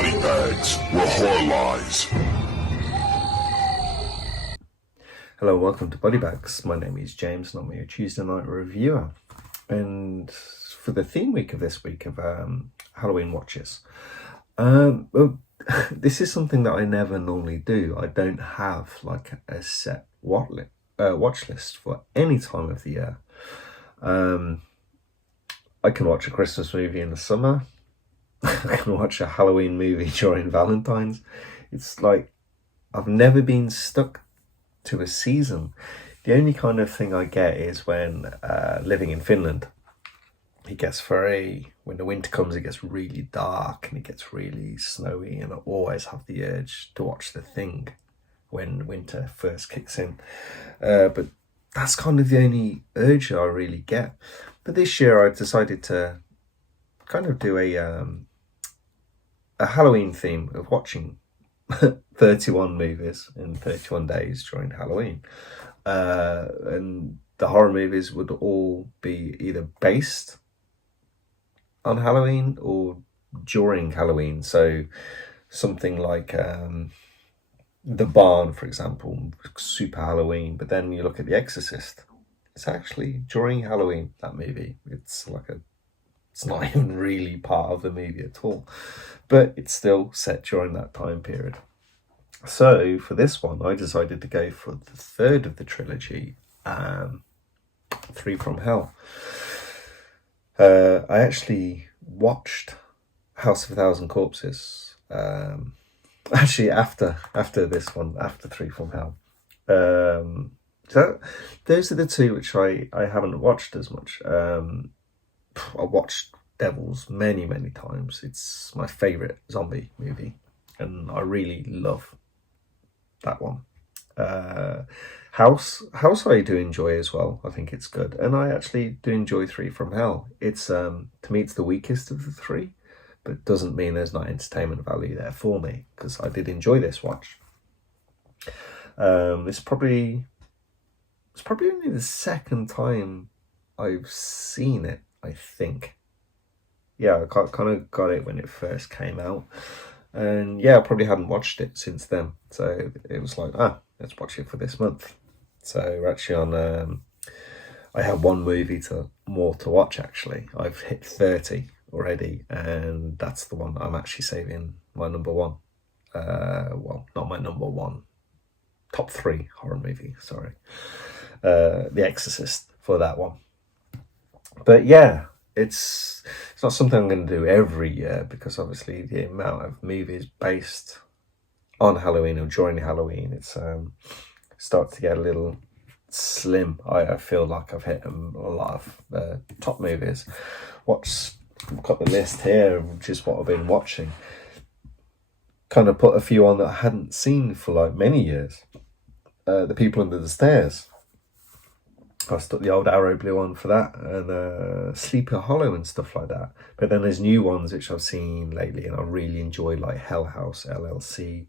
body bags where horror lies. Hello, welcome to Body Bags. My name is James and I'm your Tuesday night reviewer. And for the theme week of this week of Halloween watches, well, this is something that I never normally do. I don't have like a set watch list for any time of the year. I can watch a Christmas movie in the summer. I can watch a Halloween movie during Valentine's. It's like I've never been stuck to a season. The only kind of thing I get is when living in Finland, when the winter comes, it gets really dark and it gets really snowy, and I always have the urge to watch The Thing when winter first kicks in. But that's kind of the only urge I really get. But this year I decided to kind of do a Halloween theme of watching 31 movies in 31 days during Halloween. And the horror movies would all be either based on Halloween or during Halloween. So something like The Barn, for example, super Halloween. But then you look at The Exorcist, it's actually during Halloween, that movie. It's not even really part of the movie at all, but it's still set during that time period. So for this one, I decided to go for the third of the trilogy, Three from Hell. I actually watched House of a Thousand Corpses, actually after this one, after Three from Hell. So those are the two which I haven't watched as much. I watched Devils many times. It's my favourite zombie movie, and I really love that one. House I do enjoy as well. I think it's good, and I actually do enjoy Three from Hell. It's to me it's the weakest of the three, but it doesn't mean there's not entertainment value there for me, because I did enjoy this watch. It's probably only the second time I've seen it, I think. Yeah, I kind of got it when it first came out. And yeah, I probably hadn't watched it since then. So it was like, let's watch it for this month. So we're actually on, I have one movie more to watch actually. I've hit 30 already, and that's the one I'm actually saving my number one. Well, not my number one. Top 3 horror movie, sorry. The Exorcist for that one. But yeah, it's not something I'm going to do every year, because obviously the amount of movies based on Halloween or during Halloween, it's starts to get a little slim. I feel like I've hit a lot of top movies. I've got the list here, which is what I've been watching. Kind of put a few on that I hadn't seen for like many years. The People Under the Stairs. I stuck the old Arrow Blue on for that, and Sleepy Hollow and stuff like that. But then there's new ones which I've seen lately and I really enjoy, like Hell House LLC,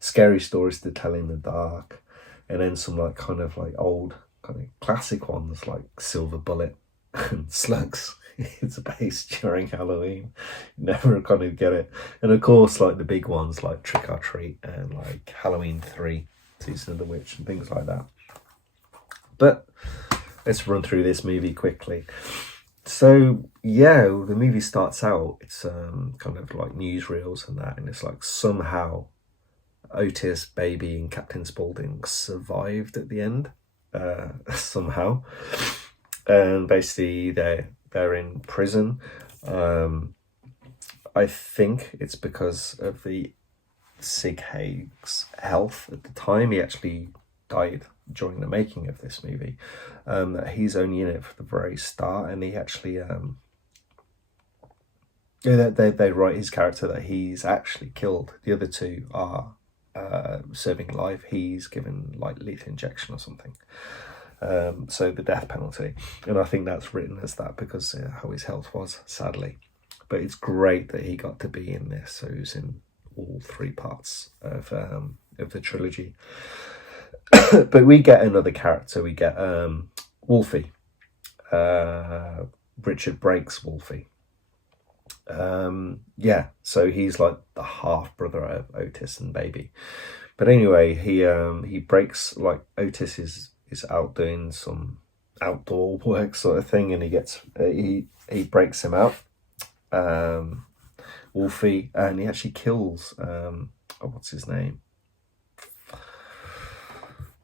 Scary Stories to Tell in the Dark, and then some like kind of like old kind of classic ones like Silver Bullet and Slugs. It's based during Halloween. Never kind of get it. And of course like the big ones like Trick or Treat and like Halloween 3, Season of the Witch and things like that. But let's run through this movie quickly. So yeah, the movie starts out, it's kind of like newsreels and that, and it's like somehow Otis, Baby and Captain Spaulding survived at the end, somehow. And basically they're in prison. I think it's because of the Sig Haig's health at the time. He actually died during the making of this movie. He's only in it for the very start, and he actually they write his character that he's actually killed. The other two are serving life. He's given like lethal injection or something. So the death penalty, and I think that's written as that because how his health was, sadly. But it's great that he got to be in this, so he's in all 3 parts of the trilogy. But we get another character. We get Wolfie, Richard Brake's Wolfie, Yeah, so he's like the half brother of Otis and Baby. But anyway, he breaks, like, Otis is out doing some outdoor work sort of thing, and he breaks him out, um, Wolfie, and he actually kills what's his name?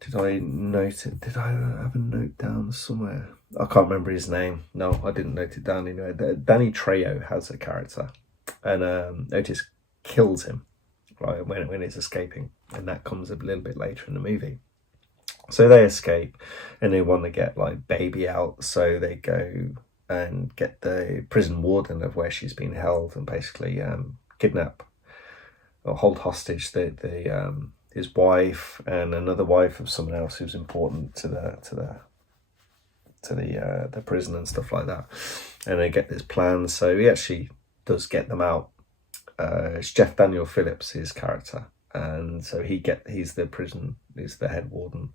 Did I note it? Did I have a note down somewhere? I can't remember his name. No, I didn't note it down anyway. Danny Trejo has a character, and Otis kills him, right, when he's escaping, and that comes a little bit later in the movie. So they escape, and they want to get, like, Baby out, so they go and get the prison warden of where she's been held, and basically kidnap or hold hostage the his wife and another wife of someone else who's important to the prison and stuff like that. And they get this plan, so he actually does get them out. It's Jeff Daniel Phillips, his character, and so he's the head warden,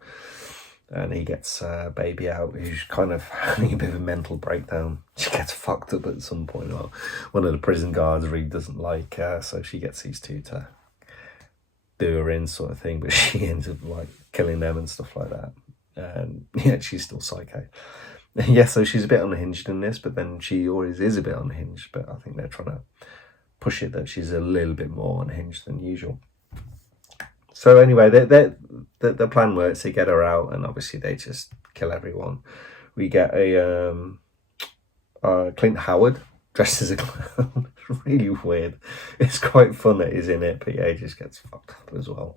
and he gets Baby out, who's kind of having a bit of a mental breakdown. She gets fucked up at some point, or one of the prison guards really doesn't like her, so she gets these two to do her in, sort of thing, but she ends up, like, killing them and stuff like that. And yeah, she's still psycho. Yeah, so she's a bit unhinged in this, but then she always is a bit unhinged, but I think they're trying to push it that she's a little bit more unhinged than usual. So anyway, the plan works. They get her out, and obviously they just kill everyone. We get a Clint Howard dressed as a clown. Really weird. It's quite fun that he's in it, but yeah, he just gets fucked up as well.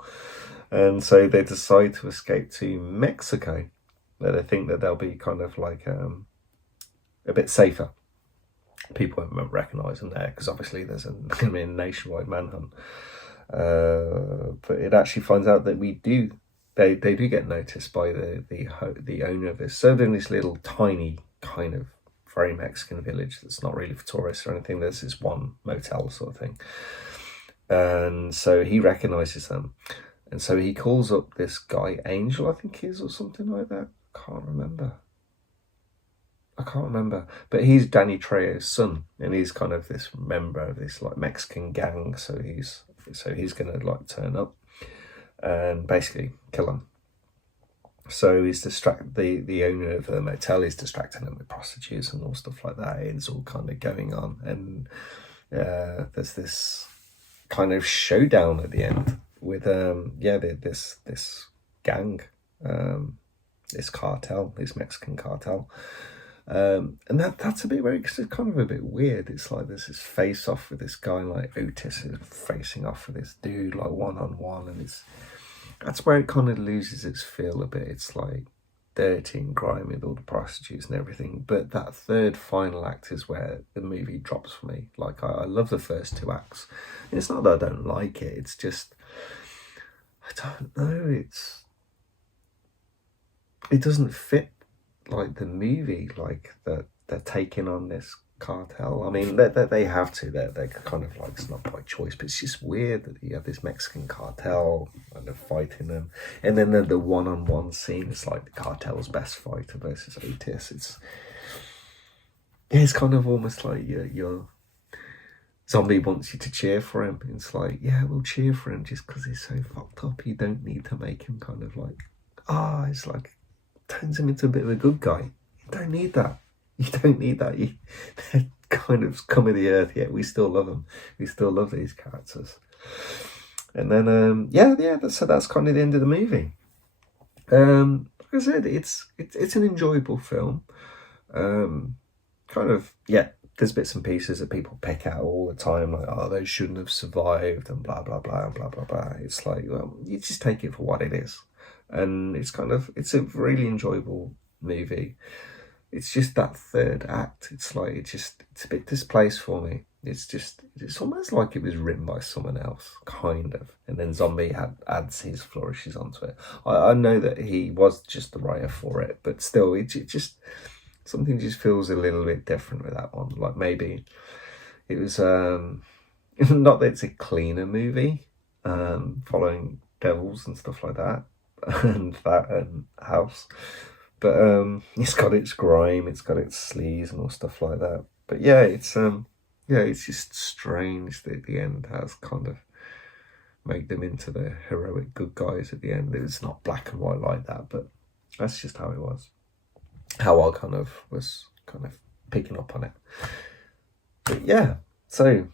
And so they decide to escape to Mexico, where they think that they'll be kind of like a bit safer. People won't recognise them there, because obviously there's going to be a nationwide manhunt. But it actually finds out that they do get noticed by the owner of this. So they're in this little tiny kind of very Mexican village that's not really for tourists or anything. There's this one motel sort of thing, and so he recognises them, and so he calls up this guy Angel, I think he is, or something like that. I can't remember, but he's Danny Trejo's son, and he's kind of this member of this, like, Mexican gang. So he's gonna, like, turn up and basically kill him. So he's the owner of the motel is distracting him with prostitutes and all stuff like that. It's all kind of going on, and there's this kind of showdown at the end with this gang, this cartel, this Mexican cartel. And that's a bit weird, because it's kind of a bit weird. It's like there's this face off with this guy, like Otis is facing off with this dude, like, one-on-one, and that's where it kind of loses its feel a bit. It's like dirty and grimy with all the prostitutes and everything. But that third final act is where the movie drops for me. Like, I love the first two acts. And it's not that I don't like it. It's just, I don't know. It doesn't fit, like, the movie, like, that they're taking on this cartel. I mean, they have to. They're kind of, like, it's not by choice, but it's just weird that you have this Mexican cartel and they're fighting them, and then the one-on-one scene is like the cartel's best fighter versus Otis. It's kind of almost like your zombie wants you to cheer for him. It's like, yeah, we'll cheer for him just because he's so fucked up. You don't need to make him kind of like, it's like, turns him into a bit of a good guy. You don't need that. They're kind of scum of the earth, yet we still love them. We still love these characters. And then, so that's kind of the end of the movie. Like I said, it's an enjoyable film. There's bits and pieces that people pick out all the time, like, they shouldn't have survived, and blah, blah, blah, and blah, blah, blah. It's like, well, you just take it for what it is. And it's a really enjoyable movie. It's just that third act. It's like, it's a bit displaced for me. It's almost like it was written by someone else, kind of. And then Zombie adds his flourishes onto it. I know that he was just the writer for it, but still, it just, something just feels a little bit different with that one. Like, maybe it was, not that it's a cleaner movie, following Devils and stuff like that, and House. But it's got its grime, it's got its sleaze and all stuff like that. But yeah, it's yeah, it's just strange that the end has kind of made them into the heroic good guys at the end. It's not black and white like that, but that's just how it was. How I kind of was kind of picking up on it. But yeah, so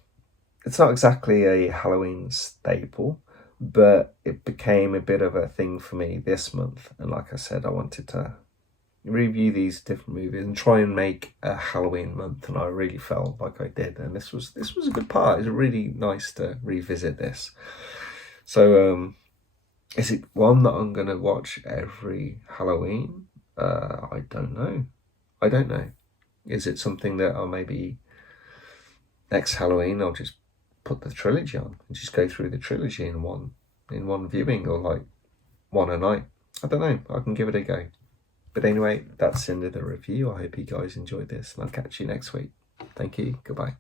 it's not exactly a Halloween staple, but it became a bit of a thing for me this month. And like I said, I wanted to review these different movies and try and make a Halloween month, and I really felt like I did. And this was a good part. It's really nice to revisit this. So is it one that I'm gonna watch every Halloween? I don't know. Is it something that I'll maybe next Halloween I'll just put the trilogy on and just go through the trilogy in one viewing, or like one a night? I don't know. I can give it a go. But anyway, that's the end of the review. I hope you guys enjoyed this, and I'll catch you next week. Thank you. Goodbye.